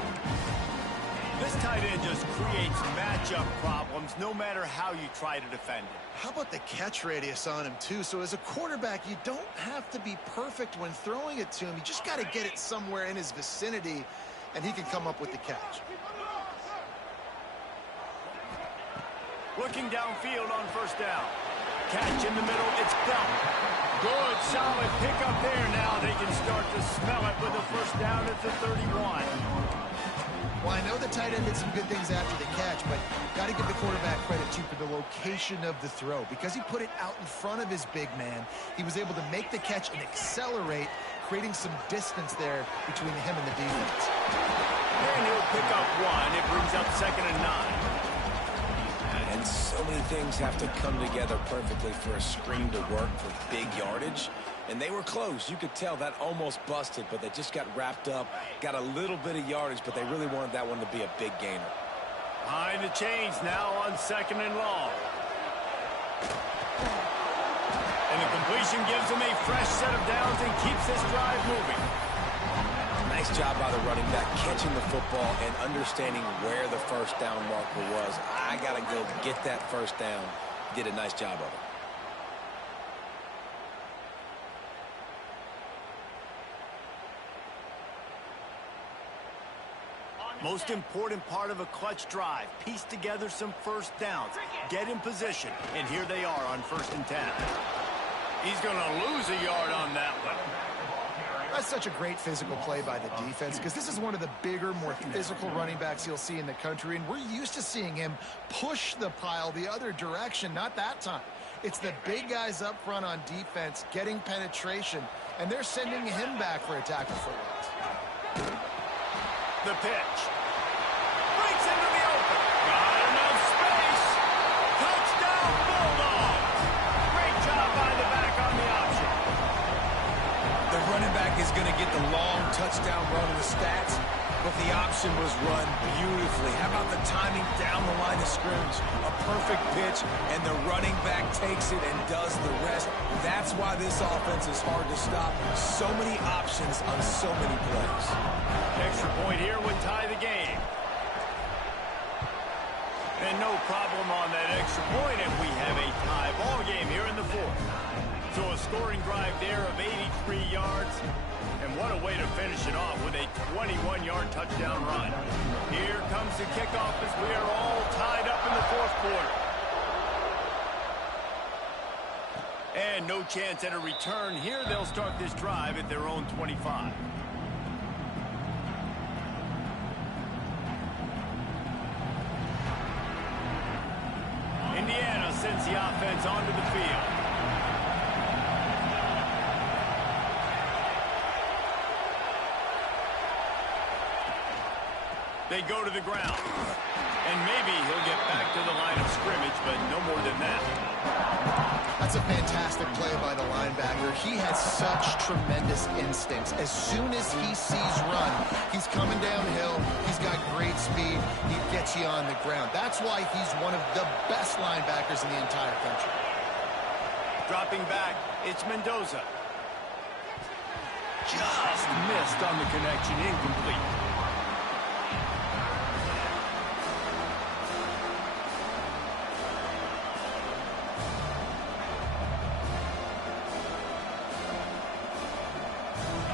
This tight end just creates matchup problems no matter how you try to defend it. How about the catch radius on him, too? So as a quarterback, you don't have to be perfect when throwing it to him. You just got to get it somewhere in his vicinity, and he can come up with the catch. Looking downfield on 1st down. Catch in the middle, it's Bell. Good, solid pickup there. Now they can start to smell it with a 1st down at the 31. Well, I know the tight end did some good things after the catch, but got to give the quarterback credit, too, for the location of the throw. Because he put it out in front of his big man, he was able to make the catch and accelerate, creating some distance there between him and the defense. And he'll pick up 1. It brings up 2nd and 9. And so many things have to come together perfectly for a screen to work for big yardage. And they were close. You could tell that almost busted, but they just got wrapped up, got a little bit of yardage, but they really wanted that one to be a big gainer. Behind the chains now on 2nd and long. And the completion gives them a fresh set of downs and keeps this drive moving. Nice job by the running back catching the football and understanding where the 1st down marker was. I got to go get that 1st down. Did a nice job of it. Most important part of a clutch drive. Piece together some 1st downs. Get in position. And here they are on 1st and 10. He's going to lose a yard on that one. I That's such a great physical play by the defense because this is one of the bigger, more physical running backs you'll see in the country, and we're used to seeing him push the pile the other direction. Not that time. It's the big guys up front on defense getting penetration, and they're sending him back for a tackle for loss. The pitch. Breaks into the open. Got enough space. Touchdown Bulldogs. Great job by the back on the option. The running back is going to get the long touchdown run in the stats, but the option was run beautifully. How about the timing down the line of scrimmage? A perfect pitch, and the running back takes it and does the rest. That's why this offense is hard to stop. So many options on so many plays. Extra point here would tie the game. And no problem on that extra point, and we have a tie ball game here in the fourth. So a scoring drive there of 83 yards. And what a way to finish it off with a 21-yard touchdown run. Here comes the kickoff as we are all tied up in the fourth quarter. And no chance at a return here. They'll start this drive at their own 25. Indiana sends the offense onto the field. They go to the ground. And maybe he'll get back to the line of scrimmage, but no more than that. That's a fantastic play by the linebacker. He has such tremendous instincts. As soon as he sees run, he's coming downhill. He's got great speed. He gets you on the ground. That's why he's one of the best linebackers in the entire country. Dropping back, it's Mendoza. Just missed on the connection, incomplete.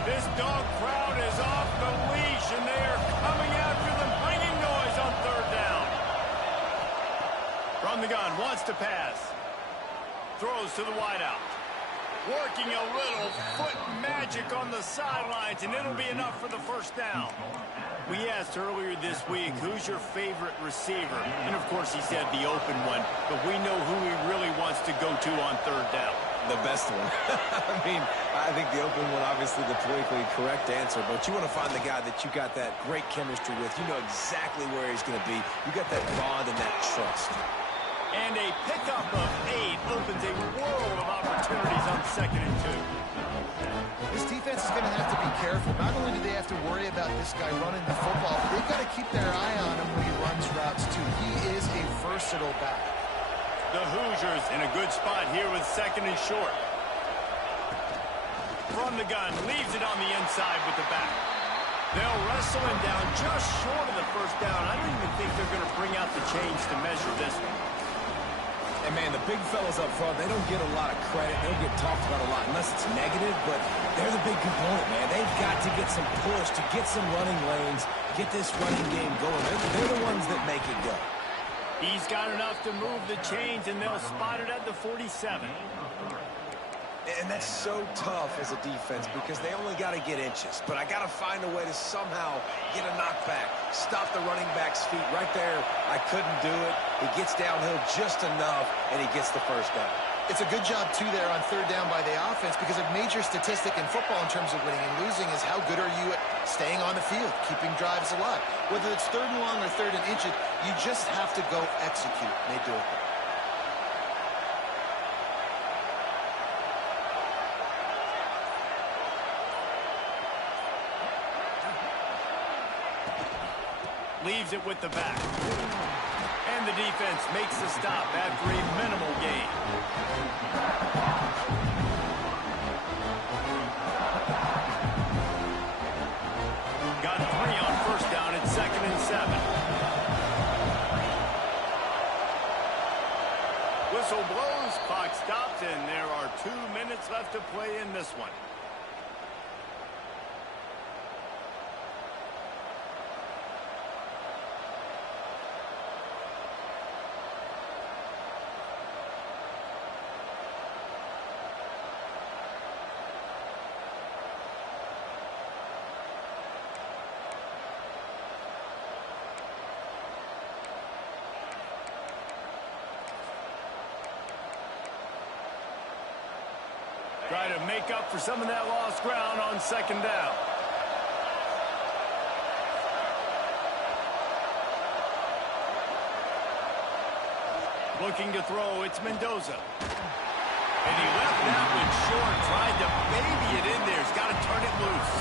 This dog crowd is off the leash, and they are coming after them, bringing noise on third down. From the gun, wants to pass. Throws to the wideout. Working a little foot magic on the sidelines, and it'll be enough for the first down. We asked earlier this week, who's your favorite receiver? And, of course, he said the open one, but we know who he really wants to go to on third down. The best one. I mean, I think the open one, obviously the politically correct answer, but you want to find the guy that you got that great chemistry with. You know exactly where he's going to be. You got that bond and that trust. And a pickup of 8 opens a world of opportunities on 2nd and 2. This defense is going to have to be careful. Not only do they have to worry about this guy running the football, but they've got to keep their eye on him when he runs routes too. He is a versatile back. The Hoosiers in a good spot here with 2nd and short. From the gun, leaves it on the inside with the back. They'll wrestle him down just short of the first down. I don't even think they're going to bring out the chains to measure this one. And, man, the big fellas up front, they don't get a lot of credit. They don't get talked about a lot unless it's negative, but they're the big component, man. They've got to get some push, to get some running lanes, get this running game going. They're the ones that make it go. He's got enough to move the chains, and they'll spot it at the 47. And that's so tough as a defense because they only got to get inches. But I got to find a way to somehow get a knockback, stop the running back's feet right there. I couldn't do it. He gets downhill just enough, and he gets the first down. It's a good job, too, there on third down by the offense because a major statistic in football in terms of winning and losing is how good are you at staying on the field, keeping drives alive. Whether it's 3rd and long or 3rd and inches, you just have to go execute. And they do it. Leaves it with the back. And the defense makes the stop after a minimal gain. Got 3 on first down at 2nd and 7. Whistle blows, clock stops, and there are 2 minutes left to play in this one. make up for some of that lost ground on second down. Looking to throw, it's Mendoza. And he left that one short, tried to baby it in there. He's got to turn it loose.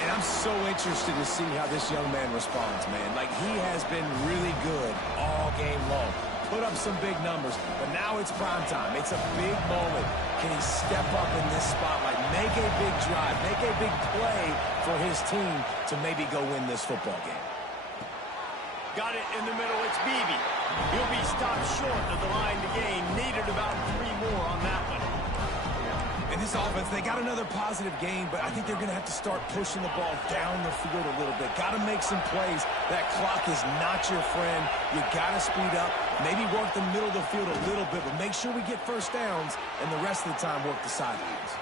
And I'm so interested to see how this young man responds, man. Like, he has been really good all game long. Put up some big numbers, but now it's prime time. It's a big moment. Can he step up in this spotlight, make a big drive, make a big play for his team to maybe go win this football game? Got it in the middle. It's Beebe. He'll be stopped short of the line to gain. Needed about 3 more on that one. In this offense, they got another positive game, but I think they're going to have to start pushing the ball down the field a little bit. Got to make some plays. That clock is not your friend. You got to speed up, maybe work the middle of the field a little bit, but make sure we get first downs, and the rest of the time work the sidelines.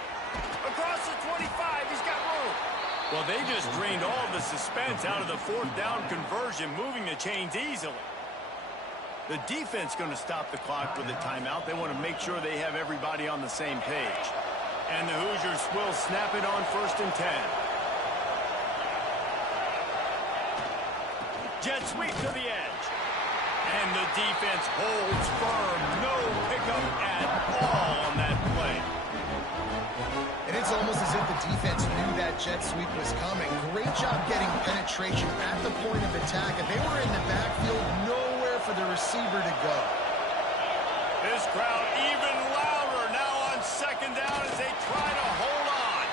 Across the 25, he's got room. Well, they just drained all the suspense out of the 4th down conversion, moving the chains easily. The defense going to stop the clock with a timeout. They want to make sure they have everybody on the same page. And the Hoosiers will snap it on 1st and 10. Jet sweep to the edge. And the defense holds firm. No pickup at all on that play. And it's almost as if the defense knew that jet sweep was coming. Great job getting penetration at the point of attack. If they were in the backfield, nowhere for the receiver to go. This crowd even louder now on 2nd down as they try to hold on.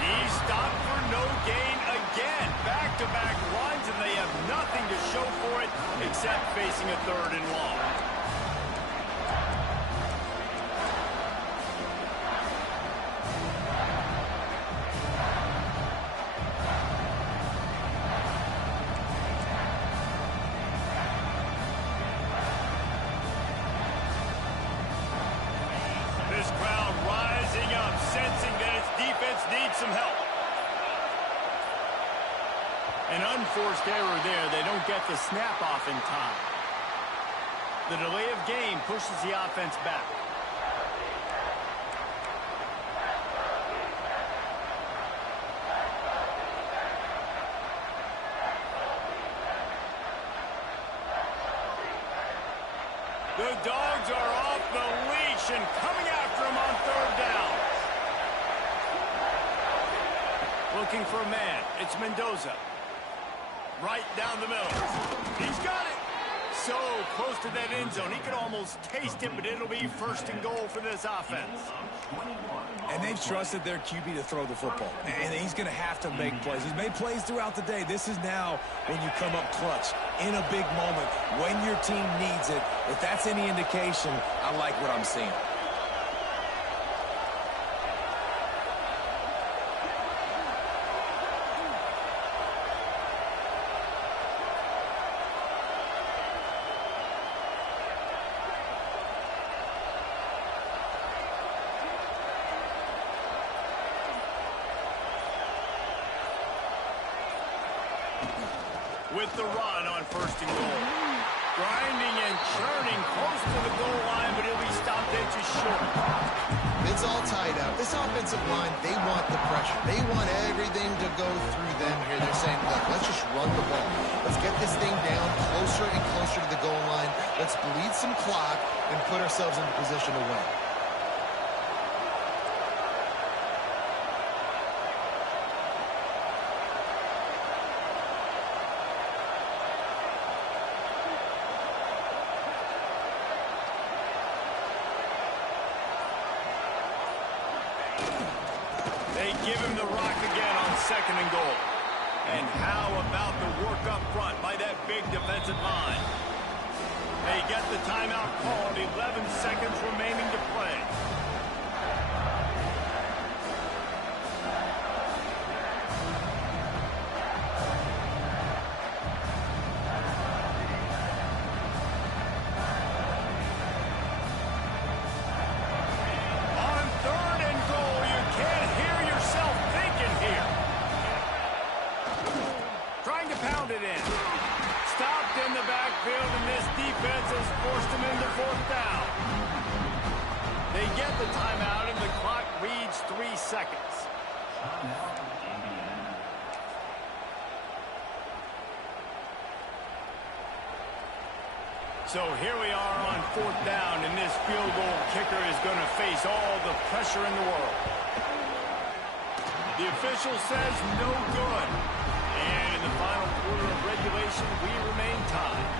He's stopped for no gain again. Back-to-back runs, and they have nothing to show for it except facing a 3rd and long. Some help. An unforced error there. They don't get the snap off in time. The delay of game pushes the offense back. The Dogs are off the leash and coming after him on 3rd down. Looking for a man. It's Mendoza. Right down the middle. He's got it. So close to that end zone. He could almost taste it, but it'll be 1st and goal for this offense. And they've trusted their QB to throw the football. And he's going to have to make plays. He's made plays throughout the day. This is now when you come up clutch in a big moment when your team needs it. If that's any indication, I like what I'm seeing. With the run on 1st and goal. Grinding and churning close to the goal line, but he'll be stopped inches short. It's all tied up. This offensive line, they want the pressure. They want everything to go through them here. They're saying, look, let's just run the ball. Let's get this thing down closer and closer to the goal line. Let's bleed some clock and put ourselves in a position to win. They give him the rock again on 2nd and goal. And how about the work up front by that big defensive line? They get the timeout called, 11 seconds remaining to play. So here we are on 4th down, and this field goal kicker is going to face all the pressure in the world. The official says no good. And in the final quarter of regulation, we remain tied.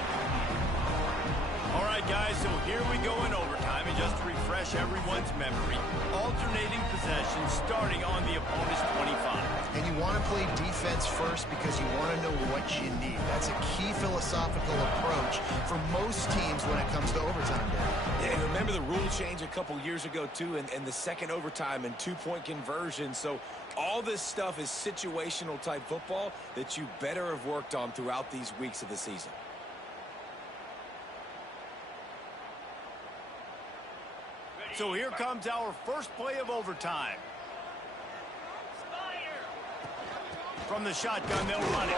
All right, guys, so here we go in overtime. And just to refresh everyone's memory, alternating possession starting on the opponent's 25. And you want to play defense first because you want to know what you need. That's a key philosophical approach for most teams when it comes to overtime day. Yeah, and remember the rule change a couple years ago, too, and the second overtime and two-point conversion. So all this stuff is situational type football that you better have worked on throughout these weeks of the season. So here comes our first play of overtime. From the shotgun, they'll run it.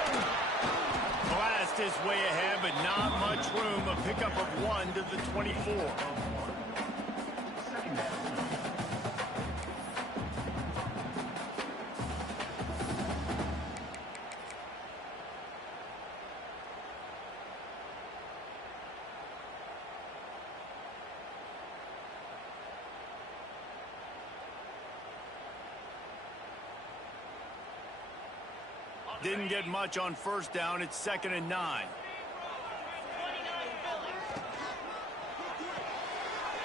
Blast is way ahead, but not much room. A pickup of 1 to the 24. Didn't get much on 1st down. It's 2nd and 9.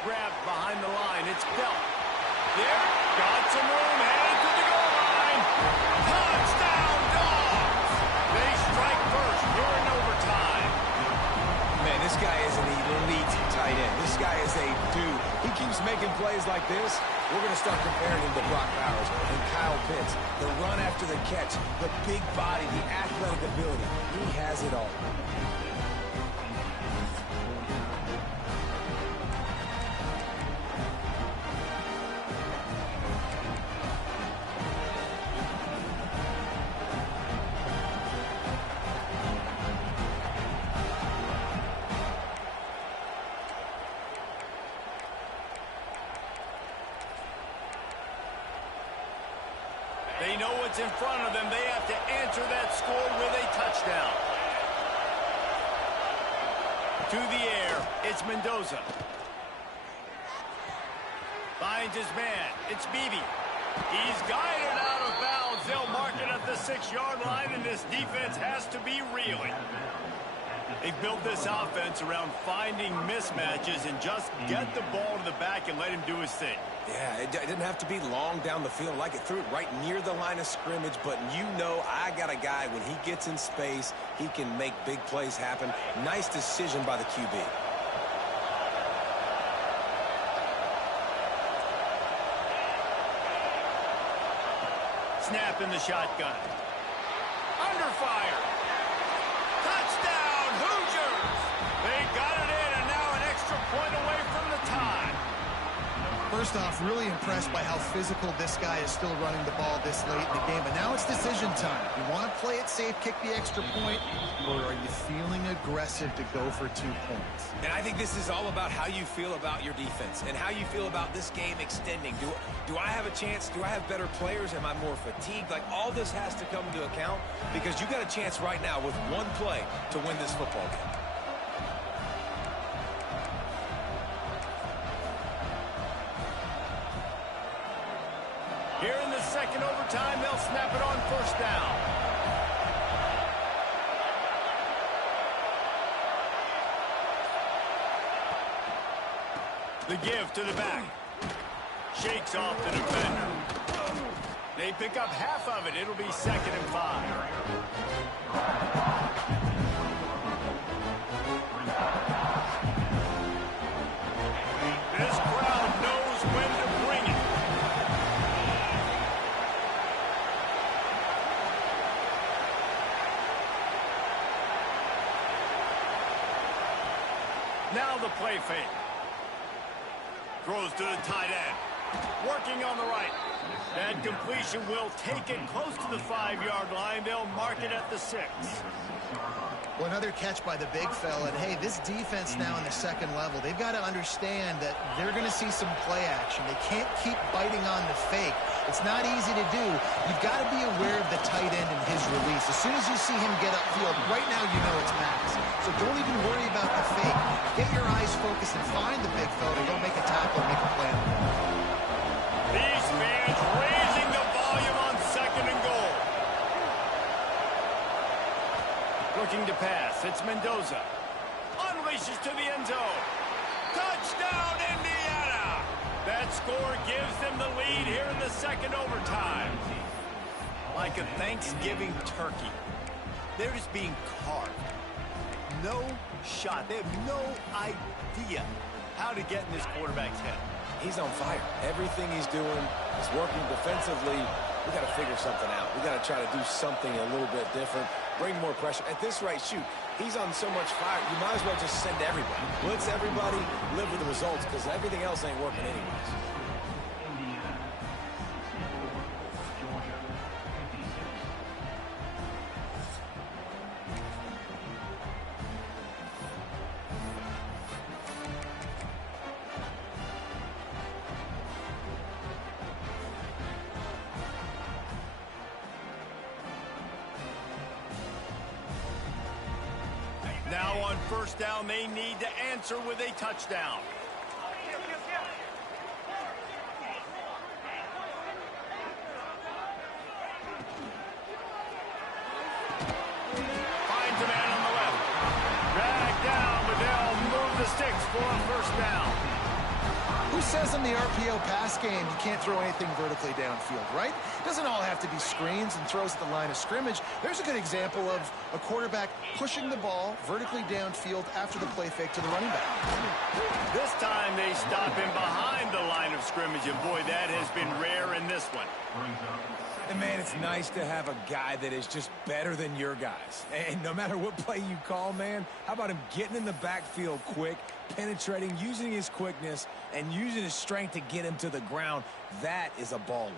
Grabbed behind the line. It's Bell. There. Got some room. Headed to the goal line. Touchdown, Dogs. They strike first here in overtime. Man, this guy is an elite tight end. This guy is a dude. He keeps making plays like this. We're going to start comparing him to Brock Bowers and Kyle Pitts. The run after the catch, the big body, the athletic ability. He has it all. They know what's in front of them. They have to answer that score with a touchdown. To the air, it's Mendoza. Finds his man. It's Beebe. He's guided out of bounds. They'll mark it at the 6-yard line, and this defense has to be reeling. They've built this offense around finding mismatches and just get the ball to the back and let him do his thing. Yeah, it didn't have to be long down the field. Like it threw it right near the line of scrimmage, but you know I got a guy, when he gets in space, he can make big plays happen. Nice decision by the QB. Snap in the shotgun. Under fire. Touchdown, Hoosiers! They got it in, and now an extra point away from the tie. First off, really impressed by how physical this guy is still running the ball this late in the game. But now it's decision time. You want to play it safe, kick the extra point, or are you feeling aggressive to go for 2 points? And I think this is all about how you feel about your defense and how you feel about this game extending. Do I have a chance? Do I have better players? Am I more fatigued? Like, all this has to come into account because you got a chance right now with one play to win this football game. Here in the second overtime, they'll snap it on 1st down. The give to the back. Shakes off the defender. They pick up half of it. It'll be 2nd and 5. This crowd knows when to bring it. Now the play fake. Throws to the tight end. Working on the right. That completion will take it close to the 5-yard line. They'll mark it at the 6. Well, another catch by the big fella. And, hey, this defense now in the second level, they've got to understand that they're going to see some play action. They can't keep biting on the fake. It's not easy to do. You've got to be aware of the tight end and his release. As soon as you see him get upfield, right now you know it's pass. So don't even worry about the fake. Get your eyes focused and find the big fella. Don't make a tackle or make a play on him. These fans raising the volume on 2nd and goal. Looking to pass. It's Mendoza. Unleashes to the end zone. Touchdown, Indiana! That score gives them the lead here in the second overtime. Like a Thanksgiving turkey. They're just being carved. No shot. They have no idea how to get in this quarterback's head. He's on fire. Everything he's doing is working defensively. We got to figure something out. We got to try to do something a little bit different. Bring more pressure. At this rate, shoot, he's on so much fire, you might as well just send everybody. Blitz everybody, live with the results, because everything else ain't working anyways. Now on first down, they need to answer with a touchdown. Finds a man on the left. Dragged down, but they'll move the sticks for a first down. Who says in the RPO pass game you can't throw anything vertically downfield, right? It doesn't all have to be screens and throws at the line of scrimmage. There's a good example of a quarterback pushing the ball vertically downfield after the play fake to the running back. This time they stop him behind the line of scrimmage, and boy, that has been rare in this one. And, man, it's nice to have a guy that is just better than your guys. And no matter what play you call, man, how about him getting in the backfield quick, penetrating, using his quickness, and using his strength to get him to the ground? That is a baller.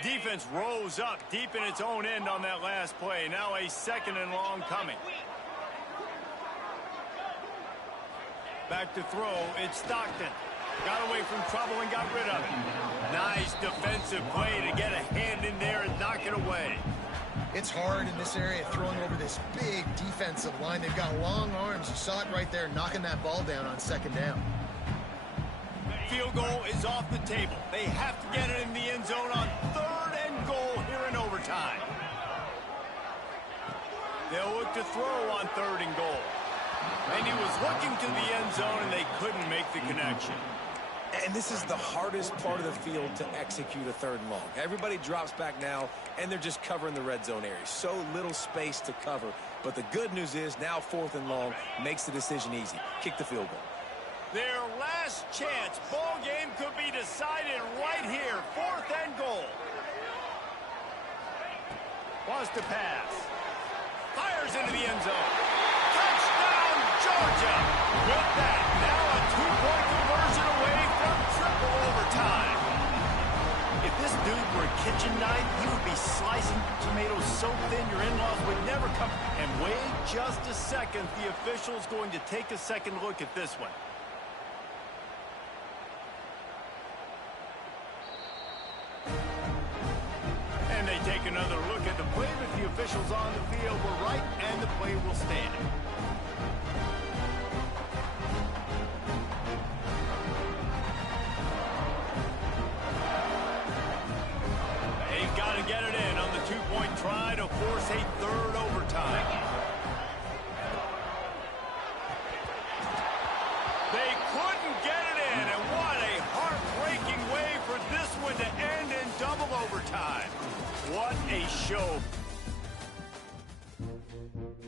Defense rose up deep in its own end on that last play. Now a 2nd and long coming. Back to throw. It's Stockton. Got away from trouble and got rid of it. Nice defensive play to get a hand in there and knock it away. It's hard in this area throwing over this big defensive line. They've got long arms. You saw it right there knocking that ball down on 2nd down. Field goal is off the table. They have to get it in the end zone on 3rd and goal here in overtime. They'll look to throw on 3rd and goal. And he was looking to the end zone, and they couldn't make the connection. And this is the hardest part of the field to execute a 3rd and long. Everybody drops back now, and they're just covering the red zone area. So little space to cover. But the good news is now 4th and long makes the decision easy. Kick the field goal. Their last chance. Ball game could be decided right here. 4th and goal. Wants to pass. Fires into the end zone. Touchdown, Georgia. With that, now a 2-point conversion away from triple overtime. If this dude were a kitchen knife, he would be slicing tomatoes so thin your in-laws would never come. And wait just a second. The official's going to take a second look at this one. And they take another look at the play, but the officials on the field were right, and the play will stand. They've got to get it in on the 2-point try to force a 3rd overtime. They couldn't get it in, and what a heartbreaking way for this one to end in double overtime. What a show.